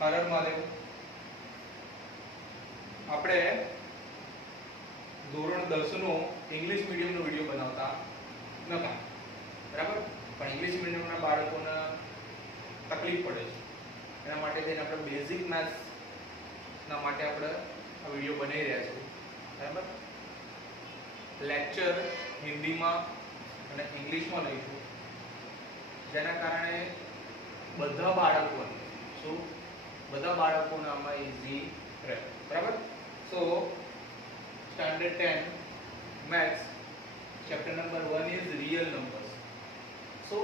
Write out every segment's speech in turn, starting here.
હર હર મહાદેવ. આપણે ધોરણ 10 નો English medium નો video બનાવતા નતા, બરાબર? પણ ઇંગ્લિશ મીડિયમ ના બાળકોને તકલીફ પડે છે, એના માટે થઈને આપણે બેઝિક મેથ્સ ના માટે આપણે આ વિડિયો બનાવી રહ્યા છીએ, બરાબર? લેક્ચર હિન્દીમાં અને ઇંગ્લિશમાં લઈશું, જેના કારણે બધા બાળકોને આમાં ઈઝી રહે, બરાબર? So standard 10 maths chapter number 1 is real numbers. So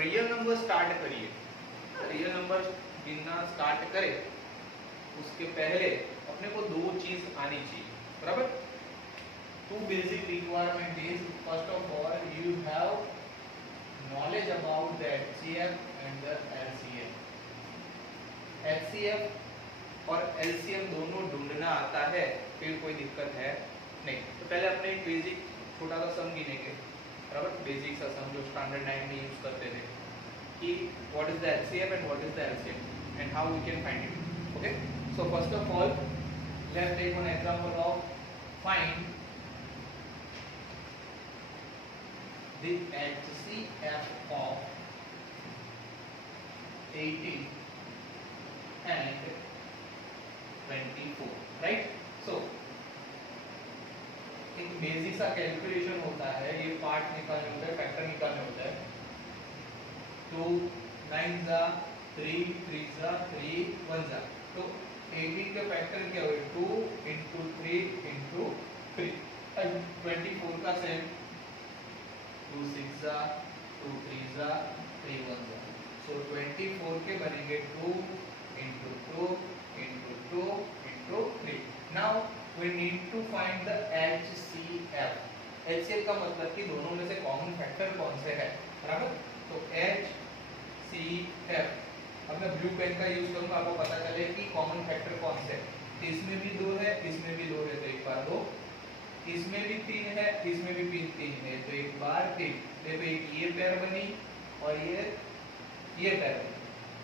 real number start करिए. रियल नंबर गिनना स्टार्ट करें उसके पहले अपने को दो चीज आनी चाहिए, बराबर? Two basic requirement is first of all you have knowledge about the HCF and the LCM. HCF और LCM दोनों ढूंढना आता है, फिर कोई दिक्कत है नहीं. तो पहले अपने एक बेसिक छोटा सा सम गिनेंगे, बराबर? बेसिक सा सम जो स्टैंडर्ड 9 में यूज करते थे कि what is the HCF and what is the LCM and how we can find it. Okay, so first of all let's take one example of find the HCF of 18 and 24, right? So एक basic सा calculation होता है, ये part निकालने होता है, factor निकालने होता है. 2 9 जा 3 3 जा 3 1 जा, तो 18 के फैक्टर क्या हुए? 2 into 3 into 3. और 24 का सेम 2 6 जा 2 3 जा 3 1 जा. सो 24 के बनेंगे 2 into 2 into 2 into 3. Now we need to find the HCF. HCF का मतलब कि दोनों में से कॉमन फैक्टर कौन से है, बराबर? तो HCF, अब मैं ब्लू पेन का यूज करूंगा, आपको पता चले कि कॉमन फैक्टर कौन से है. इसमें भी 2 है, इसमें भी 2 है, तो एक बार 2. इसमें भी 3 है, इसमें भी 3 है, तो एक बार 3. देखो एक ये पेयर बनी और ये पेयर बनी,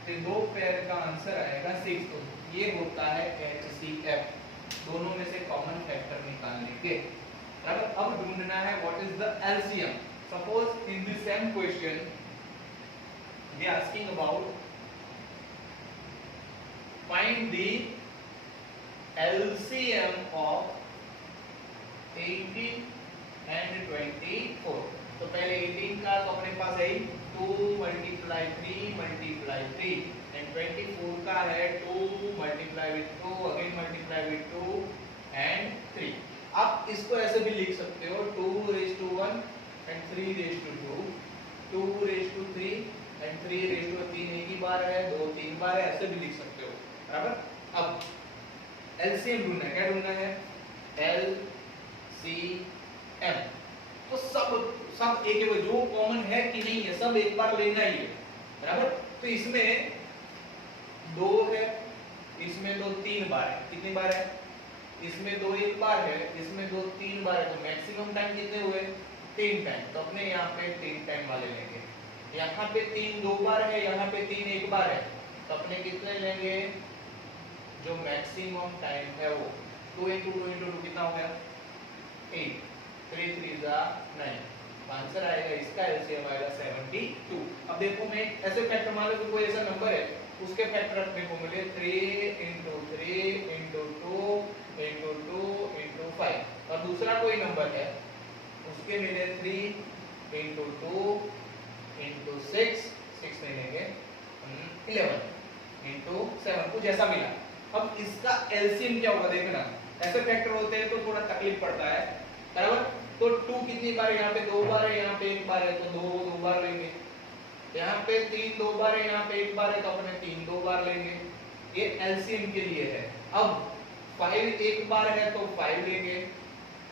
तो दो पेयर का आंसर आएगा 6. तो ये होता है HCF, दोनों में से कॉमन फैक्टर निकालने के, बराबर? अब ढूंढना है what is the LCM. Suppose in the same question they are asking about find the LCM of 18 and 24. तो पहले 18 का तो अपने पास है 2 multiply 3 multiply 3 and 24 का है 2 multiply with 2 again multiply with 2 and 3. आप इसको ऐसे भी लिख सकते हो 2 raised to 1 and 3 raised to 2, 2 raised to 3 and 3 raised to 3 एक ही बार है, 2 3 बार है, ऐसे भी लिख सकते हो, बराबर? अब LCM ढूंढना है. क्या ढूंढना है? LCM. तो सब एक जो कॉमन है कि नहीं है, सब एक बार लेना ही है, बराबर? तो इसमें 2 है, इसमें 2 3 बार है. कितनी बार है? इसमें 2 1 बार है, इसमें 2 3 बार है, तो मैक्सिमम टाइम कितने हुए? 3 टाइम. तो अपने यहाँ पे 3 टाइम वाले लेंगे. यहाँ पे 3 2 बार है, यहाँ पे 3 1 बार है, तो अपने कितने लेंगे? जो मैक्सिमम टाइम है वो 2 into 2 into 2 कितना हो गया? 8. 3 3 जा 9. आंसर आएगा इसका LCM आएगा 72. अब देखो मैं ऐसे फैक्टर मान लो कि कोई ऐसा नंबर है, उसके फैक्टर अपने को मिले 3 into 3 into 2 into 2 into 5. और दूसरा कोई नंबर है, उसके मिले 3 into 2 into 6 नहीं लेंगे 11 into 7, कुछ ऐसा मिला. अब इसका LCM क्या होगा देखना. ऐसे फैक्टर होते हैं तो थोड़ा तकलीफ पड़ता है, बराबर? तो 2 कितनी बार? यहाँ पे 2 बार है, यहाँ पे 1 बार है, तो 2 बार लेंगे. यहाँ पे 3 2 बार है, यहाँ पे 1 बार है, तो अपने 3 2 बार लेंगे. ये LCM के लिए है. अब 5 1 बार है तो 5 लेंगे,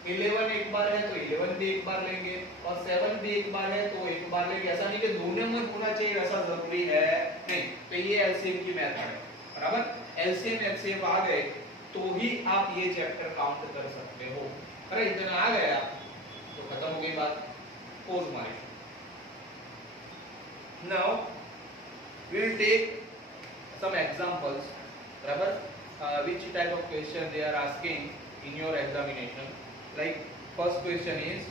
11 1 बार है तो 11 भी 1 बार लेंगे, और 7 भी 1 बार है तो 1 बार लेंगे. ऐसा नहीं कि दोनों में होना चाहिए, ऐसा जरूरी है नहीं. तो ये LCM की मेथड है, बराबर? LCM HCF आ गए तो ही आप ये चैप्टर काउंट कर सकते हो. अरे इतना आ गया तो खत्म हो गई बात. पोज मारे. Now we will take some examples, बराबर, which type of question they are asking in your examination. Like first question is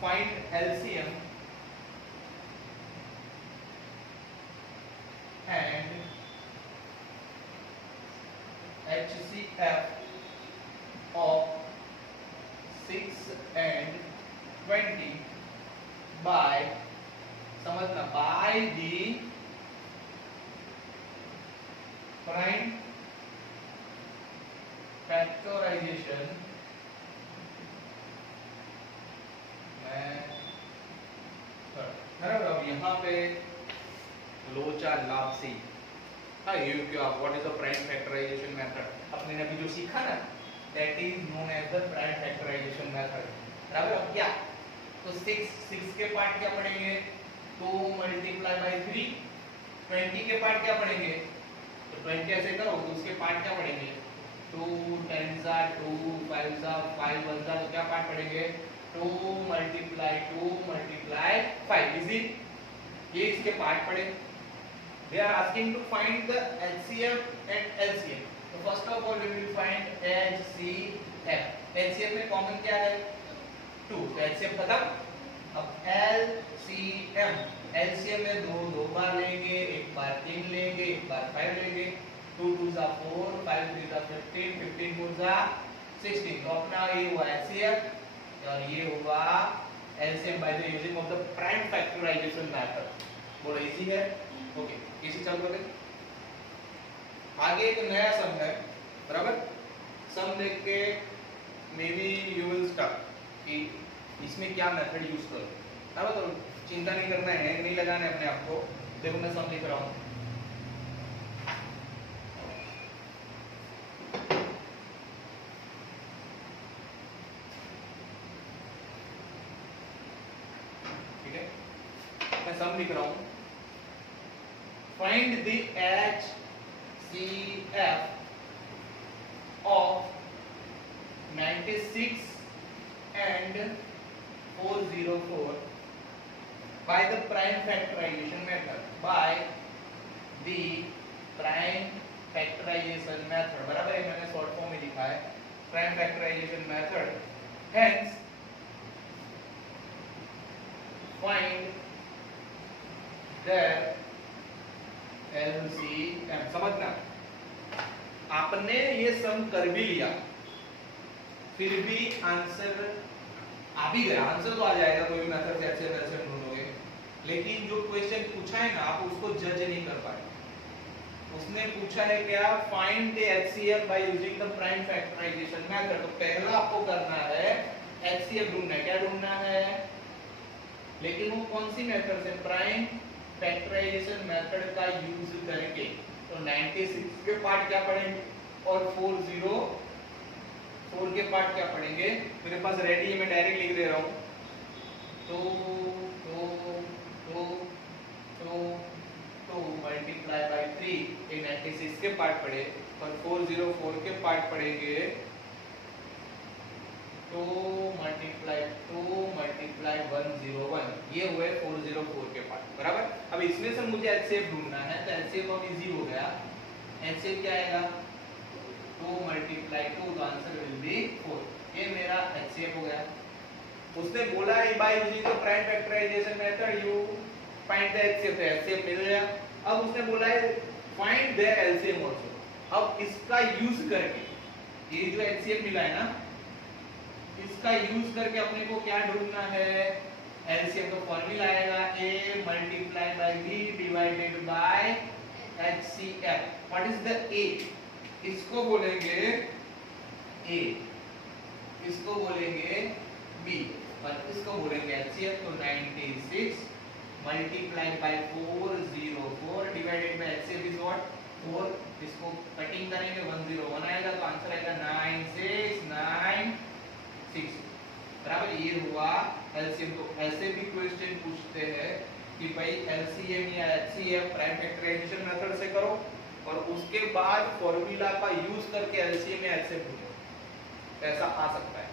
find LCM and HCF of 6 and 20 by, समझना, by the prime factorization बराबर। अब यहाँ पे लोचा लाप्सी, हाँ ये क्या, what is the prime factorisation method, अपने ने अभी जो सीखा ना, that is known as the prime factorisation method, बराबर। अब क्या, तो 6 के पार्ट क्या पढ़ेंगे, 2 मल्टीप्लाई बाई 3, 20 के पार्ट क्या पढ़ेंगे, तो 20 ऐसे करो तो उसके पार्ट क्या पढ़ेंगे, 2 10 जा 2 5 जा 5 1 जा, तो क्या पार्ट पढ़ेंगे, 2 मल्टीप्लाई 5, इजी, ये इसके पार्ट पढ़े। They are asking to find the HCF and LCM. So first of all we will find HCF. HCF में कॉमन क्या है, 2, तो HCF खत्म। अब LCM, LCM में दो बार लेंगे, एक बार 3 लेंगे, एक बार 5 लेंगे, 2 2 जा 4, 5 3 जा 15, 15 4 जा 16, तो अपना ये हुआ HCF और ये हुआ LCM by the using of the prime factorization method। बोलो इजी है, ओके, इसी चालू करते हैं। आगे एक नया सम है, बराबर, सम देख के maybe you will stuck कि इसमें क्या मेथड यूज करूं, बराबर। तो चिंता नहीं करना है, नहीं लगाना है अपने आप को। देखो मैं सम लिख रहा हूं, ठीक है, मैं सम लिख रहा हूं। Find the HCF of 96 and 404 by the prime factorization method. By the prime factorization method, बराबर है, मैंने शॉर्ट फॉर्म में लिखा है, prime factorization method. Hence, find their LCM। समझना, आपने ये सम कर भी लिया, फिर भी आंसर आ भी गया, आंसर तो आ जाएगा, कोई भी मेथड से अच्छे से ढूंढोगे, लेकिन जो क्वेश्चन पूछा है ना, आप उसको जज नहीं कर पाए। उसने पूछा है क्या, find the HCF by using the prime factorisation method. तो पहला आपको करना है HCF ढूंढना है, क्या ढूंढना है, लेकिन वो कौन सी मेथड से, प्राइम फैक्टराइजेशन मेथड का यूज करके। तो 96 के पार्ट क्या पढ़ेंगे और 404 के पार्ट क्या पढ़ेंगे, मेरे पास रेडी है, मैं डायरेक्ट लिख दे रहा हूं। तो मल्टीप्लाई बाय 3, ये 96 के पार्ट पढ़े और 404 के पार्ट पढ़ेंगे, 2 मल्टीप्लाई 101, ये हुए 404 के पार्ट, बराबर। अब इसमें से मुझे HCF ढूंढना है, तो HCF अब इजी हो गया। HCF क्या आएगा, 2 मल्टीप्लाई 2, तो आंसर विल बी 4, ये मेरा HCF हो गया। उसने बोला है by using the prime factorisation method you find the HCF, तो HCF मिल गया। अब उसने बोला है फाइंड द LCM आल्सो। अब इसका यूज करके, ये जो HCF मिला है ना, इसका यूज करके अपने को क्या ढूंढना है, LCM। तो फॉर्मूला आएगा A multiply by B divided by HCF। What is the A, इसको बोलेंगे A, इसको बोलेंगे B और इसको बोलेंगे HCF। तो 96 multiply by 404 divided by HCF is what 4, इसको कटिंग करेंगे 101 आएगा, तो आंसर आएगा 9696, बराबर। ये हुआ LCM। तो ऐसे भी क्वेश्चन पूछते हैं कि भाई LCM या HCF प्राइम फैक्टराइजेशन मेथड से करो और उसके बाद फॉर्मूला का यूज करके LCM या HCF ढूंढो, ऐसा आ सकता है,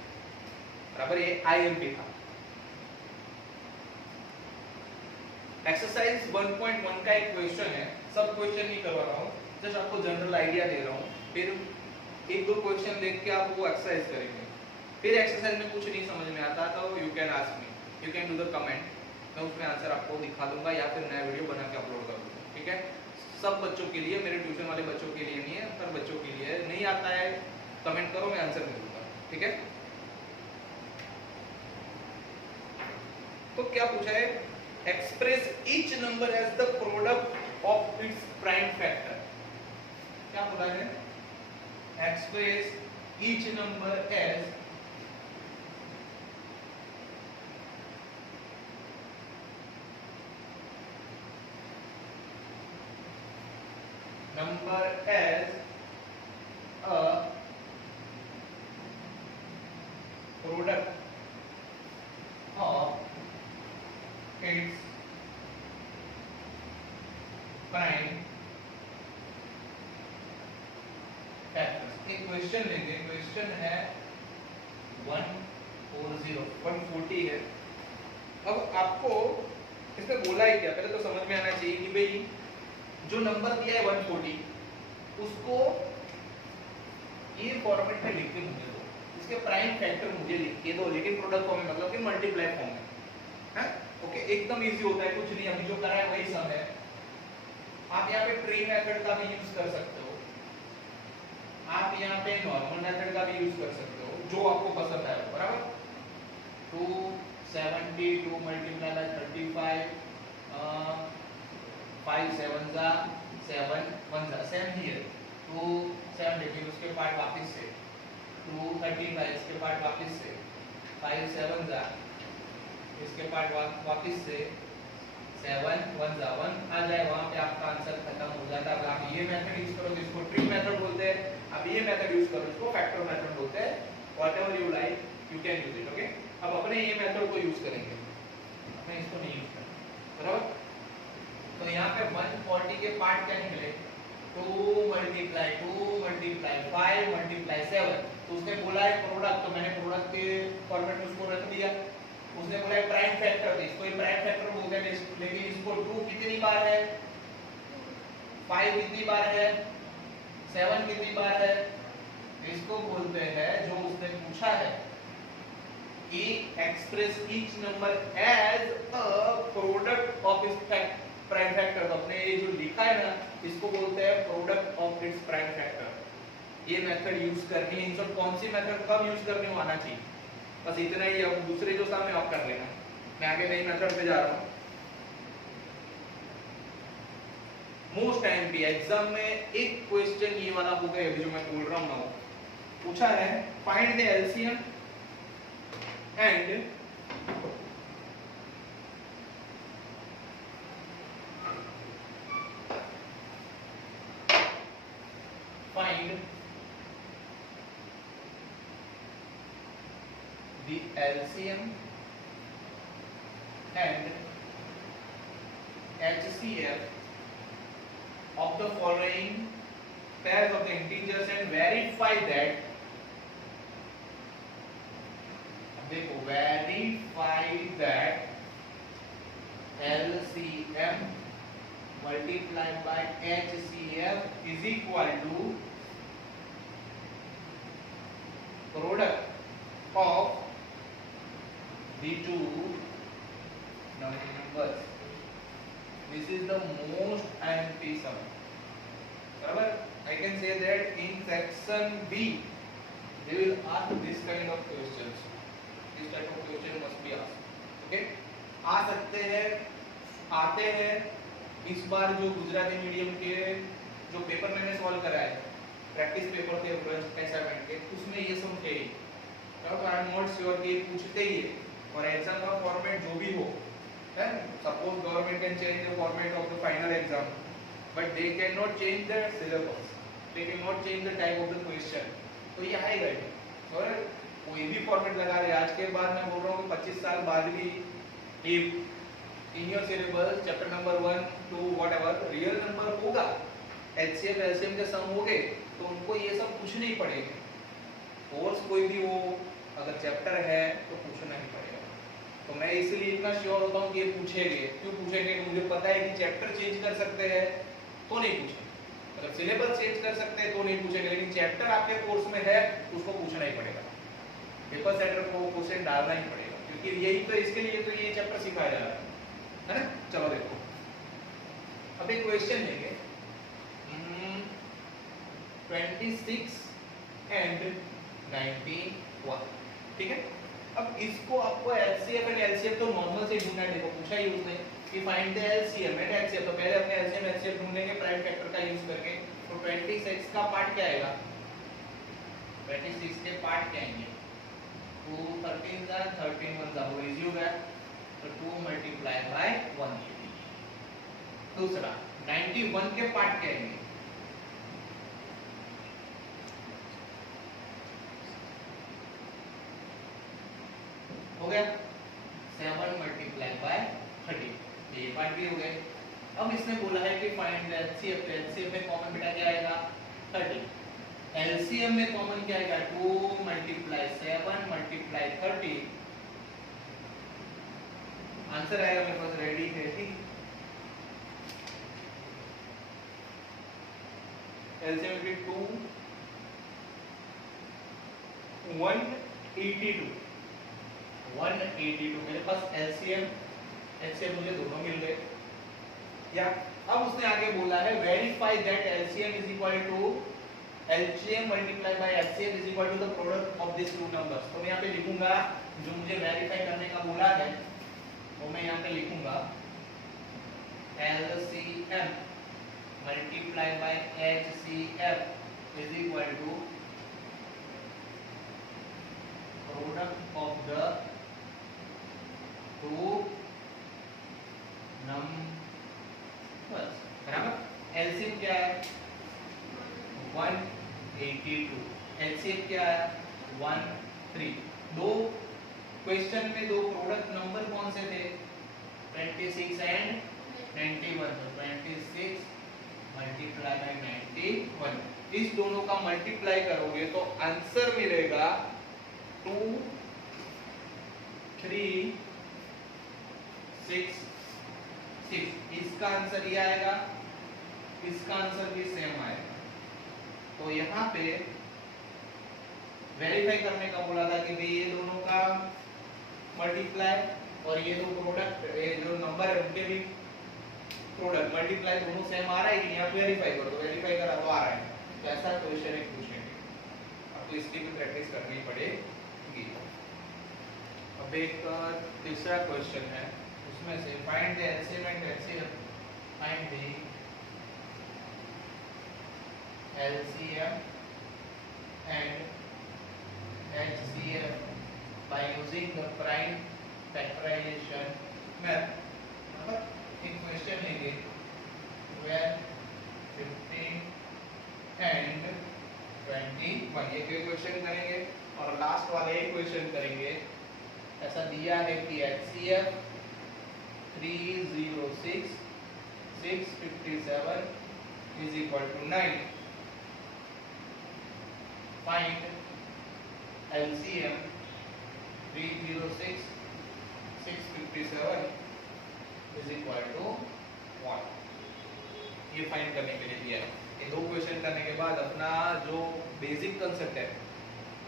बराबर। ये IMP था। एक्सरसाइज 1.1 का एक क्वेश्चन है, सब क्वेश्चन नहीं करवा रहा हूँ, जस्ट आपको जनरल आइडिया दे रहा हूँ, फिर एक दो क्वेश्चन देख के आप वो एक्सरसाइज करेंगे। फिर एक्सरसाइज में कुछ नहीं समझ में आता तो you can ask me, you can do the comment, मैं उसमें आंसर आपको दिखा दूंगा या फिर नया वीडियो बना के अपलोड कर दूंगा, ठीक है। सब बच्चों के लिए, मेरे ट्यूशन वाले बच्चों के लिए नहीं है, हर बच्चों के लिए। नहीं आता है कमेंट करो, मैं आंसर दे दूंगा, ठीक है। तो क्या पूछा है, express each number as the product of its prime factor. क्या बोला है, express each number as number as a product of its prime factors। एक क्वेश्चन लेंगे, क्वेश्चन है 140 है। अब आपको इसमें बोला है क्या, पहले तो समझ में आना चाहिए कि भाई जो नंबर दिया है 140 उसको ये फॉर्मेट में लिख के मुझे दो, इसके प्राइम फैक्टर मुझे लिख के दो, लेकिन प्रोडक्ट फॉर्म में, मतलब कि मल्टीप्लाई फॉर्म में, है ओके। एकदम इजी होता है, कुछ नहीं, अभी जो करा है वही सम है। आप यहाँ पे ट्री मेथड का भी यूज कर सकते हो, आप यहाँ पे नॉर्मल मेथड का भी यूज कर सकते हो, जो आपको पसंद आए, बराबर। 272 मल्टीप्लाई बाय 35, 5 7 जा 7 1 जा, सेम हियर 270, फिर उसके पार्ट वापस से 235, इसके पार्ट वापस से 5 7 जा, इसके पार्ट वापस से 7 1 जा 1 आ जाए, वहां पे आपका आंसर खत्म हो जाता है। अगर आप ये मेथड यूज करोगे, इसको ट्री मेथड बोलते हैं, आप ये मेथड यूज करो, इसको फैक्टर मेथड बोलते हैं, whatever you like you can use it, okay. अब अपने ये मेथड को यूज करेंगे, मैं इसको नहीं यूज करूंगा, बराबर। तो यहाँ पे 140 के पार्ट क्या निकले, 2 मल्टीप्लाई 5 मल्टीप्लाई 7, तो उसने बोला है प्रोडक्ट, तो मैंने प्रोडक्ट के फॉर्मेट में उसको रख दिया। उसने बोला है प्राइम फैक्टर, तो इसको ही प्राइम फैक्टर बोलते हैं, लेकिन इसको 2 कितनी बार है, 5 कितनी बार है, 7 कितनी बार है, इसको बोलते हैं, जो उसने पूछा है कि express each number as a product of its prime factor. तो अपने ये जो लिखा है ना, इसको बोलते हैं product of its prime factor. ये मेथड यूज करनी है, इन कौन सी मेथड कब यूज करनी हो आना चाहिए, बस इतना ही। अब दूसरे जो सामने आप कर लेना, मैं आगे नई मेथड पे जा रहा हूँ। मोस्ट टाइम पे एग्जाम में एक क्वेश्चन ये वाला हो गया, जो मैं बोल रहा हूँ ना, पूछा है find the LCM and find the LCM and HCF of the following pairs of the integers and verify that, देखो verify that LCM multiplied by HCF is equal to product of the two numbers. This is the most IMP sum. Barabar? I can say that in section B they will ask this kind of questions. This type of question must be asked. Okay? आ सकते हैं, आते हैं। इस बार जो Gujarati medium के जो paper मैंने solve करा है, प्रैक्टिस पेपर थे असाइनमेंट के, उसमें ये सब थे। आई एम नॉट श्योर कि पूछते ही है, और एग्जाम का फॉर्मेट जो भी हो, है suppose government can change the format of the final exam, but they can not change the syllabus, they can not change the type of the question. तो ये आएगा ही, और कोई भी फॉर्मेट लगा रहे। आज के बाद मैं बोल रहा हूँ कि 25 साल बाद भी in your syllabus chapter number 1 2 whatever real number होगा, एचसीएफ एलसीएम के सम होंगे, तो उनको ये सब पूछने ही पड़ेगा। कोर्स कोई भी हो, अगर चैप्टर है तो पूछना ही पड़ेगा। तो मैं इसलिए इतना श्योर होता हूँ कि ये पूछेंगे। क्यों पूछेंगे? मुझे पता है कि चैप्टर चेंज कर सकते हैं तो नहीं पूछेंगे, मतलब सिलेबस चेंज कर सकते हैं तो नहीं पूछेंगे, लेकिन चैप्टर आपके कोर्स में है उसको पूछना ही पड़ेगा, पेपर सेटर को क्वेश्चन डालना ही पड़ेगा, क्योंकि यही तो इसके लिए तो ये चैप्टर सिखाया जा रहा है ना। चलो देखो, अब एक क्वेश्चन लेंगे 26 एंड 91, ठीक है। अब इसको आपको एलसीएम एंड एलसीएम तो नॉर्मल से ढूंढना है, देखो पूछा ही उसने कि find the LCM and LCM, तो पहले अपने एलसीएम एलसीएम ढूंढेंगे प्राइम फैक्टर का यूज करके। तो 26 का पार्ट क्या आएगा, 26 के पार्ट क्या आएंगे, 2 13 जा 13 1 जा, वो इजी हो गया, तो 2 मल्टीप्लाई बाय 1। दूसरा 91 के पार्ट क्या आएंगे, हो गया 7 मल्टीप्लाई बाय 30, ये पार्ट भी हो गए। अब इसने बोला है कि फाइंड द एलसीएम, तो एलसीएम में कॉमन बेटा क्या आएगा 30, एलसीएम में कॉमन क्या आएगा 2 मल्टीप्लाई 7 मल्टीप्लाई 30, आंसर आएगा मेरे पास रेडी है, ठीक। एलसीएम भी 2 182 मेरे पास एलसीएम एचसीएम मुझे दोनों मिल गए। या अब उसने आगे बोला है verify that LCM is equal to LCM multiply by HCM is equal to the product of this two numbers. तो मैं यहाँ पे लिखूंगा जो मुझे वेरीफाई करने का बोला है वो मैं यहाँ पे लिखूंगा LCM multiply by HCM is equal to product of the two numbers, बराबर। एलसीएम क्या है 182, एलसीएम क्या है 13। दो क्वेश्चन में दो प्रोडक्ट नंबर कौन से थे 26 एंड 91, तो 26 मल्टीप्लाई बाय 91, इस दोनों का मल्टीप्लाई करोगे तो आंसर मिलेगा 2 3 6 6। इसका आंसर ये आएगा, इसका आंसर भी सेम आएगा। तो यहाँ पे वेरीफाई करने का बोला था कि भाई ये दोनों का मल्टीप्लाई और ये दो प्रोडक्ट, ये जो नंबर है उनके भी प्रोडक्ट मल्टीप्लाई दोनों सेम आ रहा है कि नहीं, आप वेरीफाई करो, तो वेरीफाई करा तो आ रहा है। तो ऐसा क्वेश्चन एक पूछेंगे, आपको इसकी भी प्रैक्टिस करनी पड़ेगी। अब एक तीसरा क्वेश्चन है, उसमें से find the LCM and HCM, find the LCM and HCF by using the prime factorization method। मतलब एक क्वेश्चन लेंगे 12 15 एंड 21, ये क्वेश्चन करेंगे और लास्ट वाले एक क्वेश्चन करेंगे। ऐसा दिया है कि HCF 306 657 is equal to 9, find LCM 306 657 is equal to 1, ये फाइंड करने के लिए दिया है। ये दो क्वेश्चन करने के बाद अपना जो बेसिक कंसेप्ट है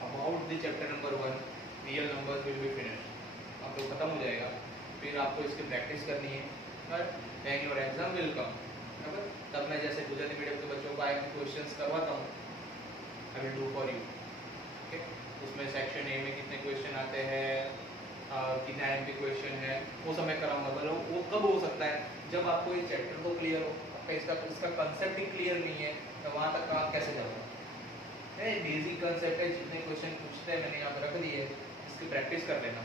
about the chapter number 1 real numbers will be finished, आप लोग खत्म हो जाएगा। फिर आपको इसकी प्रैक्टिस करनी है, but when your exam will come, तब मैं जैसे गुजराती मीडियम के बच्चों को आई क्वेश्चंस करवाता हूँ, I will do for you, okay. उसमें सेक्शन ए में कितने क्वेश्चन आते हैं, कितने एमपी क्वेश्चन है, वो सब मैं कराऊंगा। मतलब वो कब हो सकता है जब आपको ये चैप्टर को क्लियर हो, आपका इसका कंसेप्ट ही क्लियर नहीं है, तो वहाँ तक आप कैसे जाओगे। बेसिक कंसेप्ट है, जितने क्वेश्चन पूछते हैं मैंने यहाँ पर रख दिए, इसकी प्रैक्टिस कर लेना,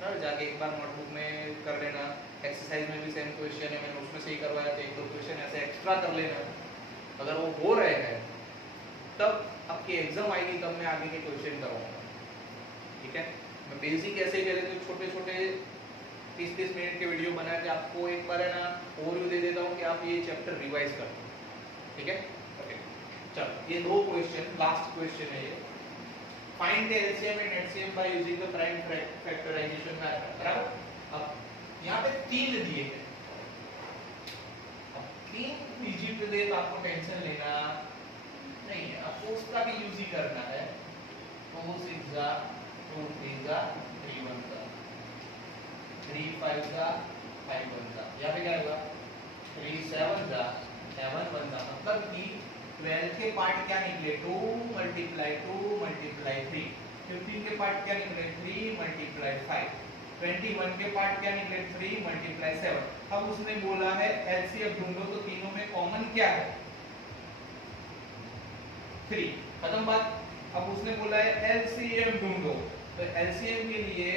ना जाके एक बार नोटबुक में कर लेना। एक्सरसाइज में भी सेम क्वेश्चन है, मैंने उसमें से ही करवाया, तो एक दो क्वेश्चन ऐसे एक्स्ट्रा कर लेना। अगर वो हो रहे हैं तब आपकी एग्जाम आएगी, तब मैं आगे के क्वेश्चन कराऊंगा, ठीक है। मैं बेसिक ऐसे ही पहले तो छोटे छोटे 30-30 मिनट के वीडियो बना के आपको एक बार है ना ओवरव्यू दे देता हूँ कि आप ये चैप्टर रिवाइज कर लो, ठीक है। ओके, चलो ये दो क्वेश्चन, लास्ट क्वेश्चन है ये, find the LCM and HCF by using the prime factorisation method, बराबर। अब यहाँ पे 3 दिए हैं, अब 3 डिजिट दे तो आपको टेंशन लेना नहीं है, आपको उसका भी यूज ही करना है। 2 6 जा 2 3 जा 3 1 जा 3 5 जा 5 1 जा, यहाँ पे क्या होगा 3 7 जा 7 1 जा, मतलब कि 12 के पार्ट क्या निकले 2 मल्टीप्लाई 3, 15 के पार्ट क्या निकले 3 मल्टीप्लाई 5, 21 के पार्ट क्या निकले 3 मल्टीप्लाई 7। अब उसने बोला है एलसीएम ढूंढो, तो तीनों में कॉमन क्या है 3, खत्म बात। अब उसने बोला है एलसीएम ढूंढो, तो एलसीएम के लिए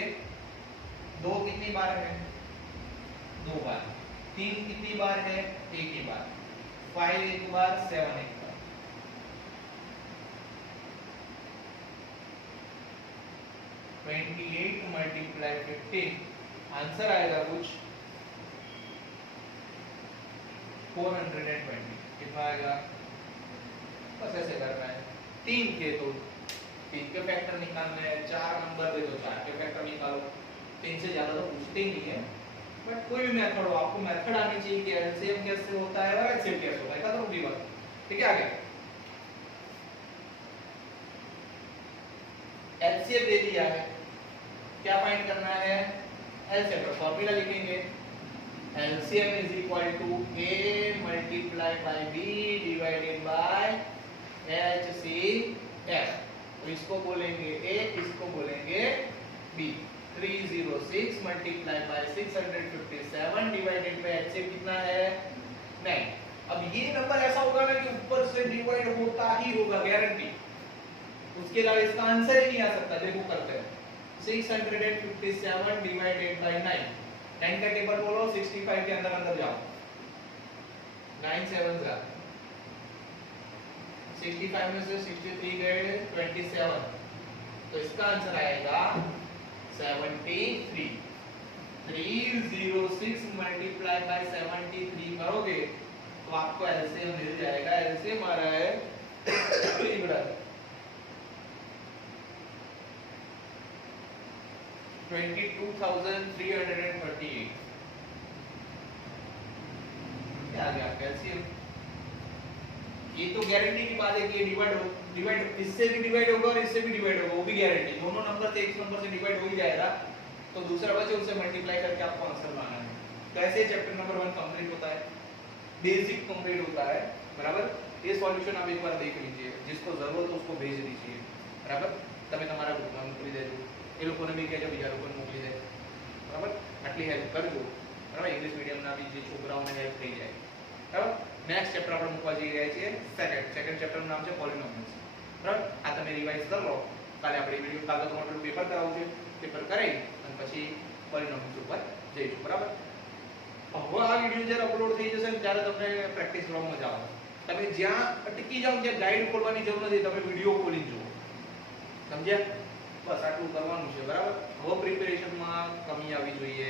2 कितनी बार है 2 बार, 3 कितनी बार है 1 ही बार, 5 एक बार, 7 एक बार। 28 मल्टीप्लाई 15, आंसर आएगा कुछ 420। कितना आएगा, बस ऐसे करना है। 3 के तो 3 के फैक्टर निकालने हैं, 4 नंबर दे दो 4 के फैक्टर निकालो, 3 से ज्यादा तो पूछते ही नहीं है, बट कोई भी मेथड हो, आपको मेथड आनी चाहिए कि एलसीएम कैसे होता है और एचसीएफ कैसे होता है, खत्म होगी बात। ठीक है, आगे एलसीएम दे दिया है, क्या फाइंड करना है एलसीएम का फॉर्मूला लिखेंगे, LCM is equal to A multiply by B divided by HCF, तो इसको बोलेंगे ए, इसको बोलेंगे B. 306 multiply by 657 divided by HCF कितना है 9। अब ये नंबर ऐसा होगा ना कि ऊपर से डिवाइड होता ही होगा, गारंटी, उसके अलावा इसका आंसर ही नहीं आ सकता। देखो करते हैं, 657 डिवाइडेड बाय 9, 9 का टेबल बोलो, 65 के अंदर अंदर जाओ, 9 7 जा 65 में से 63 गए 27, तो इसका आंसर आएगा 73। 306 मल्टीप्लाई बाय 73 करोगे तो आपको एलसीएम मिल जाएगा, एलसीएम आ रहा है 22,338। क्या आ गया एलसीएम? ये तो गारंटी की बात है कि डिवाइड इससे भी डिवाइड होगा और इससे भी डिवाइड होगा, वो भी गारंटी, दोनों नंबर से एक नंबर से डिवाइड हो ही जाएगा, तो दूसरा बचे उससे मल्टीप्लाई करके आपको आंसर लाना है। तो ऐसे चैप्टर नंबर 1 कंप्लीट होता है, बेसिक कंप्लीट होता है, बराबर। ये सॉल्यूशन आप एक बार देख लीजिए, जिसको जरूरत हो उसको भेज दीजिए, बराबर। तब તમારા ગ્રુપમાં મોકલી દેજો, એ લોકોને બી કહેજો બીજા લોકોને મોકલી દે, બરાબર। આટલી હેલ્પ કરજો, બરાબર। ઇંગ્લિશ મીડિયમના બી જે છોકરાઓને હેલ્પ થઈ જાય, બરાબર। નેક્સ્ટ ચેપ્ટર આપણે મૂકવા જઈ રહ્યા છીએ સેકન્ડ ચેપ્ટરનું નામ છે પોલિનોમિયલ્સ, બરાબર। આ તમે રિવાઇઝ કરી લો, કાલે આપણે વિડિયો કાલે તમારું પેપર કરાવવું છે, પેપર કરાવી અને પછી પોલિનોમિયલ્સ ઉપર જઈશું, બરાબર। હવે આ વિડિયો જ્યારે અપલોડ થઈ જશે ને ત્યારે તમને પ્રેક્ટિસ કરવામાં મજા આવશે। તમે જ્યાં અટકી જાઓ ત્યાં ગાઈડ ખોલવાની જરૂર નથી, તમે વિડિયો ખોલી જુઓ, સમજ્યા? બસ આટલું કરવાનું છે, બરાબર। હવે પ્રિપેરેશનમાં કમી આવી જોઈએ